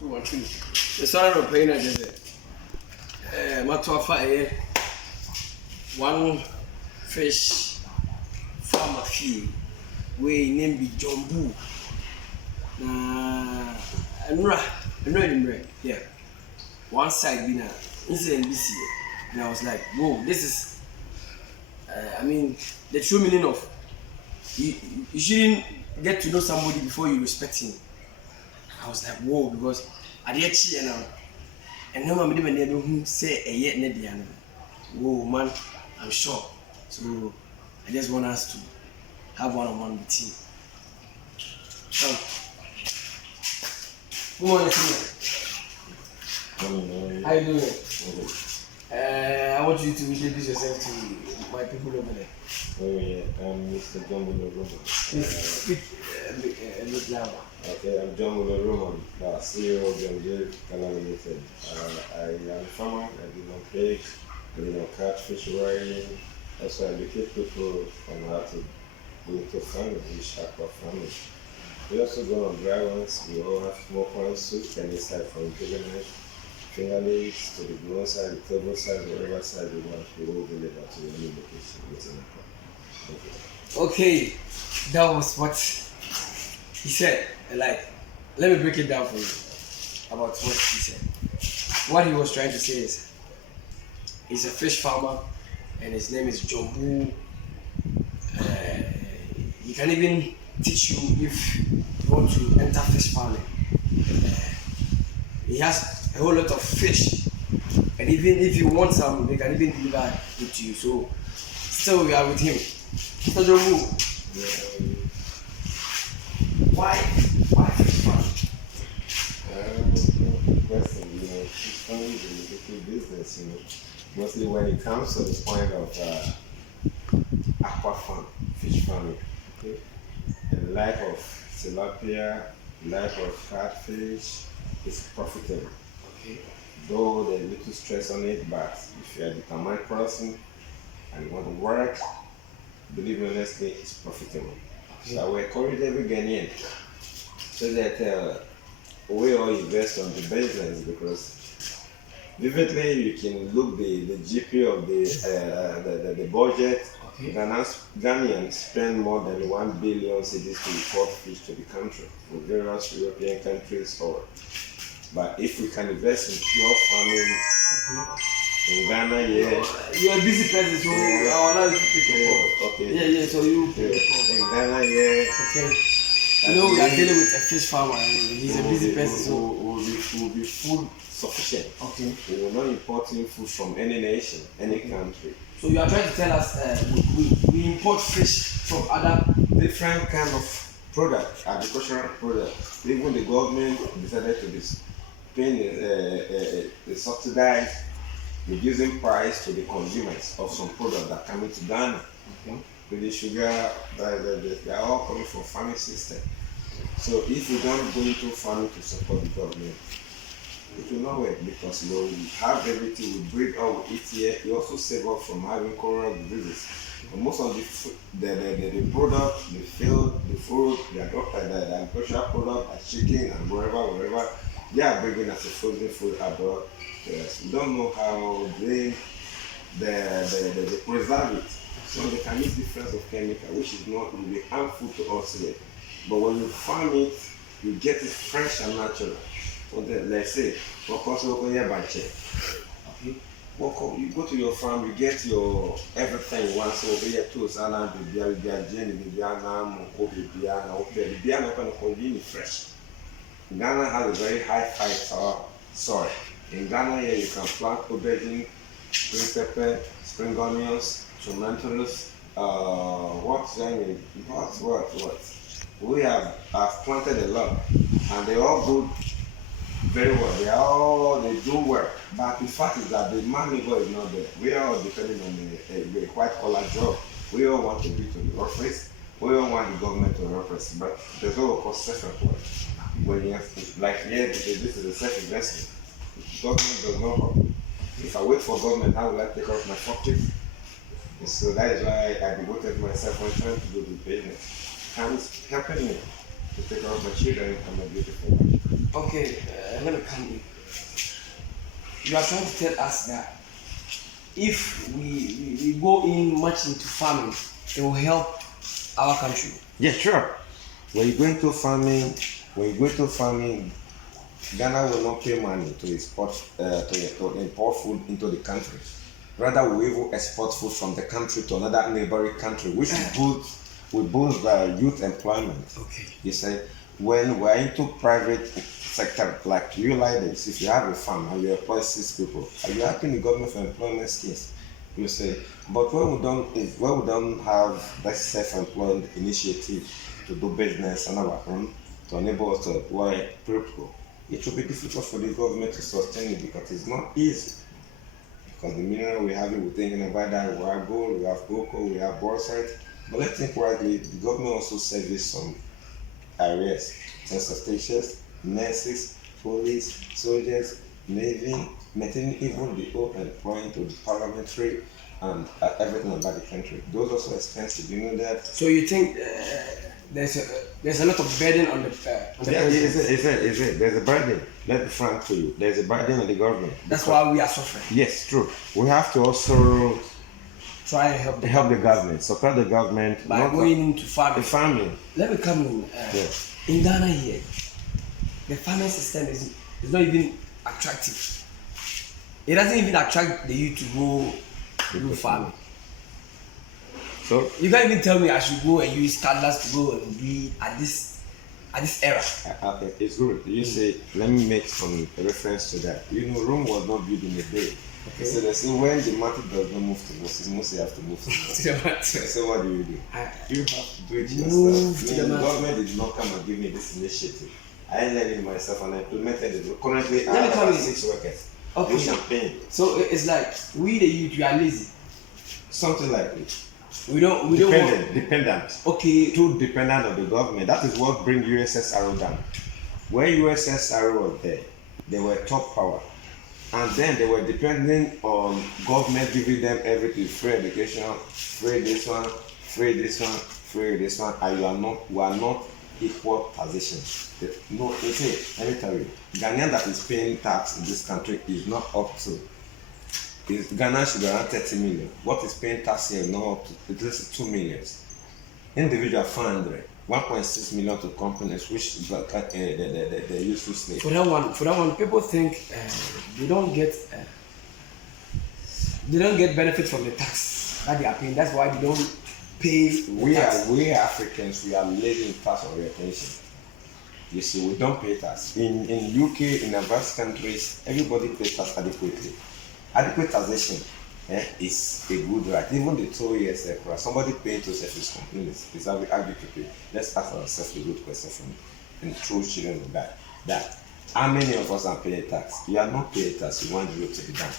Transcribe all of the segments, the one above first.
The son of Pain is Matuafa, one fish farmer few, we named the Jumbo. And yeah. One side being an incident this year, and I was like, whoa, this is, the true meaning of you shouldn't get to know somebody before you respect him. I was like, whoa, because I did cheer now. And no one even knew who say a yet Nediana. Whoa, man, I'm sure. So I just want us to have one-on-one with him. Good morning, how you doing? I want you to introduce yourself to my people over there. Oh yeah, I'm Mr. John Muller Roman. Speak a bit louder. Okay, I'm John Muller Roman, CEO of John Jay Canal Limited. I am a farmer, I do no pigs, I do no catfish rearing. Also, I educate people on how to go into farming, which aqua farming. We also go on dry ones, we all have small ponds too, can decide from gigamesh, fingerlings to the grown side, the turbo side, whatever side you want, we will deliver to your new location within a car. Okay, that was what he said. Like, let me break it down for you about what he said. What he was trying to say is, he's a fish farmer, and his name is Jumbo. He can even teach you if you want to enter fish farming. He has a whole lot of fish, and even if you want some, they can even deliver it to you. So, still we are with him. Mr. Jumbo, why fish farming? Question, fish farming is a little business, mostly when it comes to the point of aqua farm, fish farming. Okay? And lack of tilapia, lack of catfish is profitable. Okay. Though there's little stress on it, but if you're a determined person and you want to work, believe me honestly, it's profitable. Okay. So we encourage every Ghanaian so that we all invest on the business, because vividly you can look the GP of the budget. Okay. Ghanaians spend more than 1 billion cedis to import fish to the country from various European countries. But if we can invest in pure farming in Ghana, You're a busy person, so I will allow you to pick a call. okay. Yeah, so you pick a call. In Ghana, Okay. We are dealing with a fish farmer, and he's a busy person, so will be food sufficient. okay. We will not importing food from any nation, any country. So you are trying to tell us we import fish from other Different kind of product, agricultural product. Even the government decided to be paying the subsidized, reducing price to the consumers of some product that come into Ghana. Okay. With the sugar, they are all coming from farming system. So if we don't go into farming to support the government, it will not work, because we have everything, we breed all we eat here. We also save up from having coronal diseases. And most of the product, the field, the food, the agricultural product, like chicken and wherever, they are bringing as a frozen food abroad to us. We don't know how they preserve it. So they can use difference of chemical, which is not will be harmful to us here. But when you farm it, you get it fresh and natural. So let's say, you go to your farm, you get your everything you want. So over here, tools, salad, fresh. Ghana has a very high soil. In Ghana here, you can plant aubergine, spring pepper, spring onions, tomatoes, what? We have planted a lot, and they all go very well. They do work. But the fact is that the man labor is not there. We are all depending on the white collar job. We all want to be to the office. We all want the government to help us. But there's what we call self-employed. When you have to, like here, this is a self-investment. Government does not help. If I wait for government, how will I take off my pocket? So that is why I devoted myself on trying to do the business. And it's helping me to take care of my children and my beautiful wife. Okay. let me come in. You are trying to tell us that if we go in much into farming, it will help our country. Yeah, sure. When you go into farming, Ghana will not pay money to export to import food into the country. Rather, we will export food from the country to another neighboring country, which will boost youth employment. Okay. You say when we're into private sector like you like this, if you have a farm and you employ 6 people, are you asking the government for employment schemes? You say, but when we don't have that self-employed initiative to do business on our own, to enable us to employ people, it will be difficult for the government to sustain it because it's not easy. Because the mineral we have, we're thinking about that, we have gold, we have cocoa, we have bauxite. But let's think rightly, the government also service some areas, census stations, nurses, police, soldiers, navy, maintaining even the whole employment of the parliamentary and everything about the country. Those also expensive, you know that? So you think there's a lot of burden on the Yeah, is it. There's a burden. Let me frank to you. There's a burden on the government. That's why we are suffering. Yes, true. We have to also Try and help help the government, support the government by not going into farming. the farming. Let me come in. Yes. In Ghana here, the farming system is not even attractive. It doesn't even attract the youth to go to do farming. So You can't even tell me I should go and use cutlass to go and breed at this era. okay, it's good. You say, let me make some reference to that. You know, Rome was not built in a day. Okay. So they say when the matter does not move to Moses, Moses have to move to Moses. So what do? You have to do it Move yourself. to the The matter. government did not come and give me this initiative. I learned it myself and I implemented it. Currently, I Let me have come about in. 6 workers. Okay. Which I'm paying. So it's like we the youth, we are lazy. Something like it. We don't want. Dependent. Okay. Too dependent on the government. That is what brings USSR down. When USSR was there, they were top power. And then they were depending on government giving them everything, free education, free this one, free this one, free this one, and we are not equal positions. No, let me tell you, Ghanaian that is paying tax in this country is not up to. Ghana should be around 30 million. What is paying tax here is not up to, it is 2 million. Individual 400, 1.6 million to companies which they use to slave. For that one, people think they don't get benefit from the tax that they are paying. That's why they don't pay. We Africans, we are lazy in tax orientation. You see, we don't pay tax. In UK, in advanced countries, everybody pays tax adequately. Adequate taxation is a good right. Even the 2 years, somebody paying to self complaining is how we argue to pay. Let's ask ourselves a good question from true children of God. That how many of us are paying tax? You are not paying tax, you want you to be done.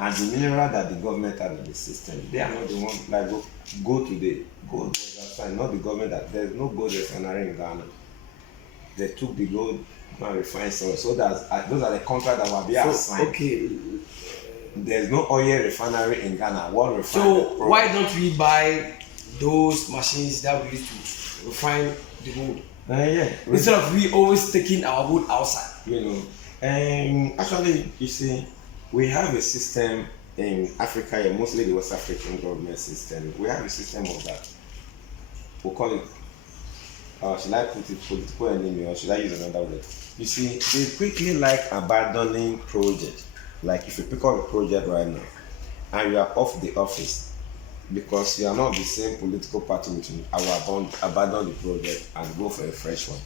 And the mineral that the government has in the system, they are not the ones like go today. Gold was assigned, not the government that there's no gold refinery in Ghana. They took the gold and refined so those are the contracts that were being assigned. Okay. There's no oil refinery in Ghana. What refinery? So why don't we buy those machines that we use to refine the gold? Yeah. Instead of we always taking our gold outside. You know, actually, you see, we have a system in Africa, mostly the West African government system. We have a system of that. We call it. Should I put it political enemy or should I use another word? You see, they quickly like abandoning projects. Like if you pick up a project right now and you are off the office because you are not the same political party with me, I will abandon the project and go for a fresh one.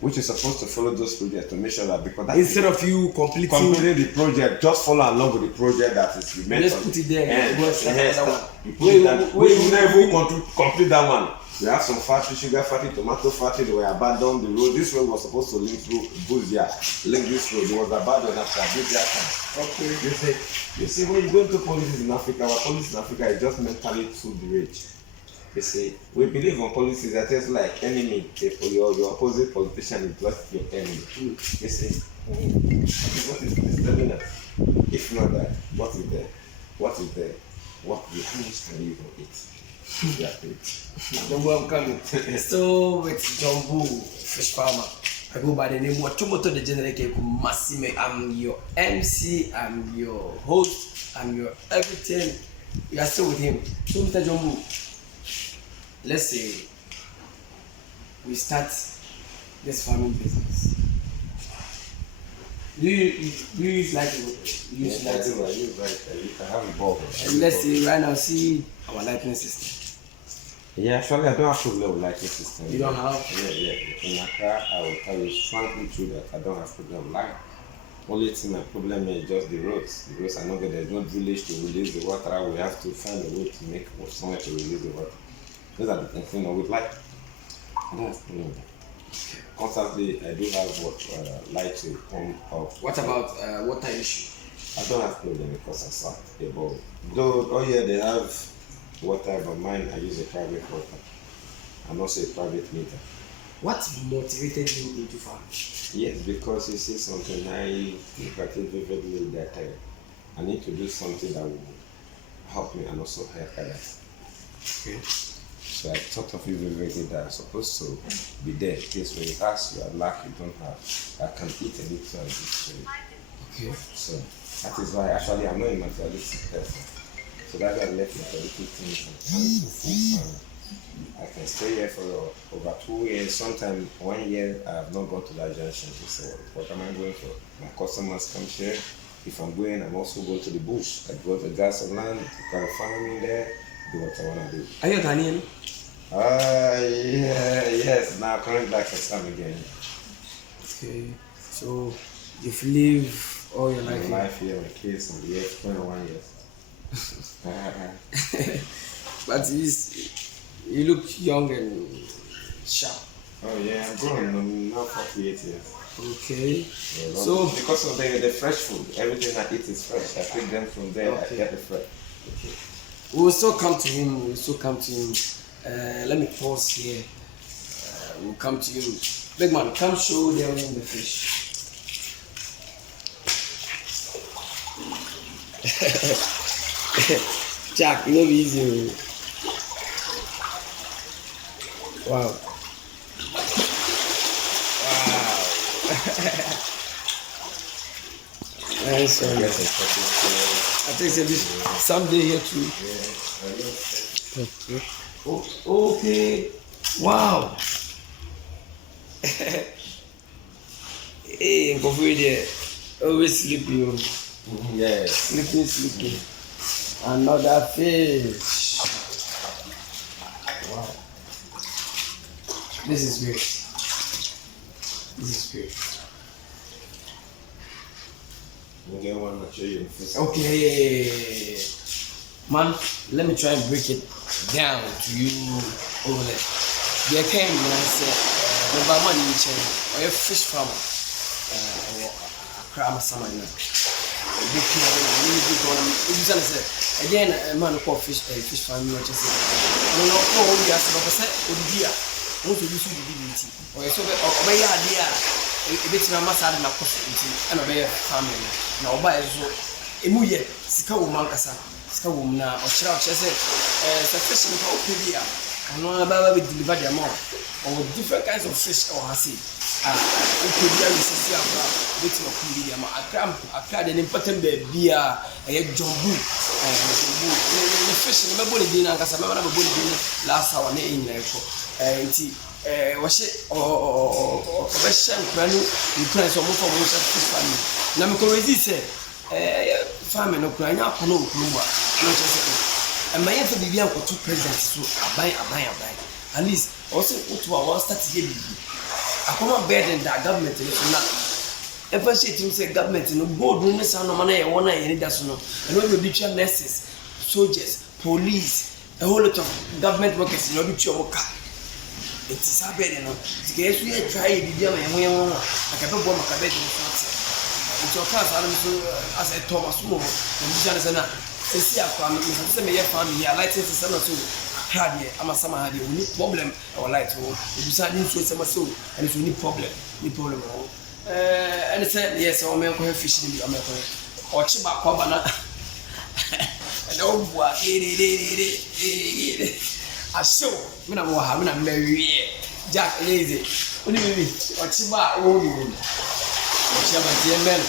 Which is supposed to follow those projects to make sure that because that's Instead of you completing the project, just follow along with the project that is meant just put it there and go start another one. you put it down. We will never complete that one. We have some factory, sugar factory, tomato factory, they were abandoned the road. This road was supposed to link through Buzia, link this road. It was abandoned after Buzia time. Okay. You see, when you go to policies in Africa, our policies in Africa is just mentally too rich. You see, we believe on policies that just like enemy. If your opposite politician is just your enemy. You see, what is telling us? If not that, what is there? What is there? What can you even eat? Jumbo, I'm coming. Still with Jumbo, fish farmer. I go by the name Watomoto the General Massime. I'm your MC, I'm your host, I'm your everything. You are still with him. So Mr. Jumbo, let's say we start this farming business. Do you use like I use like I have a bulb. let's say right now see our lighting system. Yeah, actually, I don't have problem with lighting system. You don't have? Yeah. In Accra, I will tell you frankly true that I don't have problem with light. Only thing my problem is just the roads. The roads are not good. There's no village to release the water. We have to find a way to make somewhere to release the water. Those are the things, with light. I don't have problem with that. Constantly, I do have light to come up. What about water issue? I don't have problem because I saw a bulb. Though, they have water, but mine I use a private water. I'm also a private meter. What motivated you into farming? Yes, because you see something, I look at it vividly that I need to do something that will help me and also help others. Okay. So I thought of you vividly that I'm supposed to be there in case when you ask, you are lack, you don't have. I can eat a little and eat. Okay. So that is why actually I'm not a materialistic person. So that's why I left materialistic things and come to full farming. I can stay here for over 2 years, sometimes 1 year. I have not gone to that junction to say, what am I going for? My customers come here. If I'm going, I'm also going to the bush. I go to gas of land, can farming there, do what I want to do. Are you a Ghanaian? Yes, now current back to some again. Okay, so you've lived all your life My life here, my kids, and the year 21 years. But you look young and sharp. Oh yeah, I'm grown. I'm now 48 years. Okay. Yeah, So because of the fresh food, everything I eat is fresh. I pick them from there. Okay. I get the fresh. Okay. we will still come to him. Let me pause here. We'll come to you. Big man, come show them the fish. Jack, you know be easy. Wow. Nice one. I think someday here too. Okay. Oh, okay. Wow. Hey, go for there. Always sleeping. Yes. Sleeping. Another fish. Wow. This is great. Okay, I want to show you the fish. Okay. Man, let me try and break it down to you over there. There came and I said, the man in China, or a fish farmer, or a crab salmon. Big really big one. You said, again, a man called fish farming, what you say. I don't know, we are supposed to say, most of you should be DBT, or so obey idea. A bit of a massage and a coffee, and obey a family. Now, by a muye, Scow Mancasa. Now, or shall I say, sufficient for Ophelia, and one about with deliver the amount, or different kinds of fish or hasi. Ophelia is a sea with Ophelia, a cramp, a card, an important baby, a jumbo, the fish in the body dinner, as a member of a body dinner last hour in and tea. Was it or Beshan Cranu, you can't so much for most of this family. Namco said, farming of Crania, no Kruma. And my answer be for 2 presidents to buy. At least also to our start here. I come on bed and that government is not. Ever say government in the board room is on money, one eye, and that's no. And when we be nurses, soldiers, police, a whole lot of government workers in order to work. It is a bed, Guess we try the deal and we want like a bomb of a bed in France. It's your class, as I Thomas Moore, and Jansen. See, I'm family, I like to send us to Hardy, I'm a summer Hardy, we need problem or light, or you decide to summer soul, and if you need problem. And it said, yes, or may have fish in the America, or Chiba Kobana. And oh, what I show when I'm having a Mary Jack lazy. Only baby. Ochiba, oh, Ochiba, amen.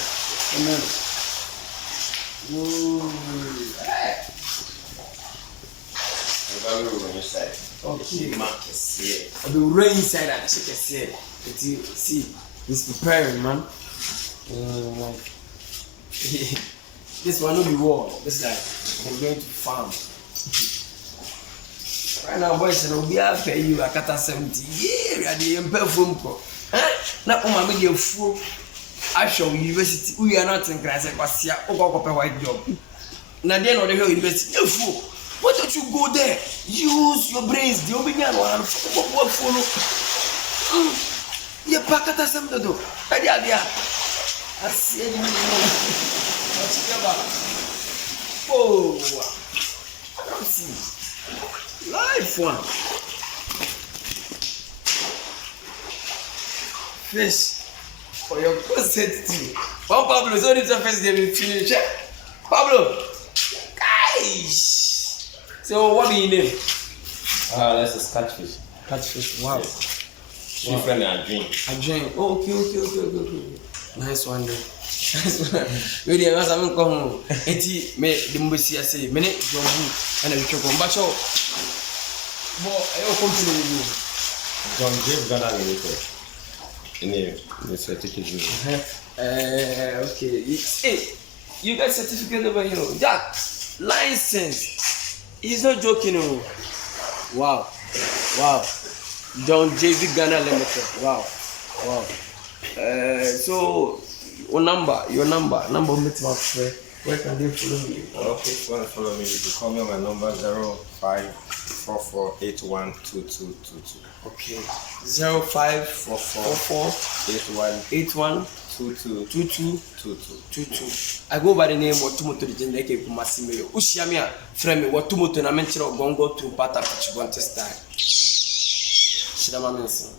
Amen. Okay. I'll be right inside that chicken here. See, he's preparing, man. This one will be war. This like I'm going to farm. Right now, boys, and I'll be after you. I got 70. Yeah, the emperor from Co. Now, my media fool. I show university. We are not in class. I was here. Oh, a white job. Now, then, on the university, you fool. Why don't you go there? Use your brains. The opinion one. What follow? Yeah, pack at some to do. I see you. Oh, I don't see. Life one. Fish. For your consistency. One Pablo is only the first day we finish. Pablo. Guys. So what do you name? That's a catfish. Catfish. Wow. She friend I drink. I drink. Oh, okay. Nice one there. Nice one. Really, I was having come home. Eti me the mbesi say me ne jombu and I choko mbacho. Bo ayo company ni. John James Ghana Limited. The certificate. Okay. Hey, you got certificate over here. That license. He's not joking. Oh. Wow. John JV Ghana Limited. Wow. So your number, meet my friend. Where can they follow me? Okay, if you want to follow me, you can call me on my number 0544812222. Okay. 0544812222. I go by the name Watumoto the Jendeke Kumasimeyo. Ushiamia, friend, Watumoto na mention of Gongo through Pata Pichibonte style. Shidama Menson.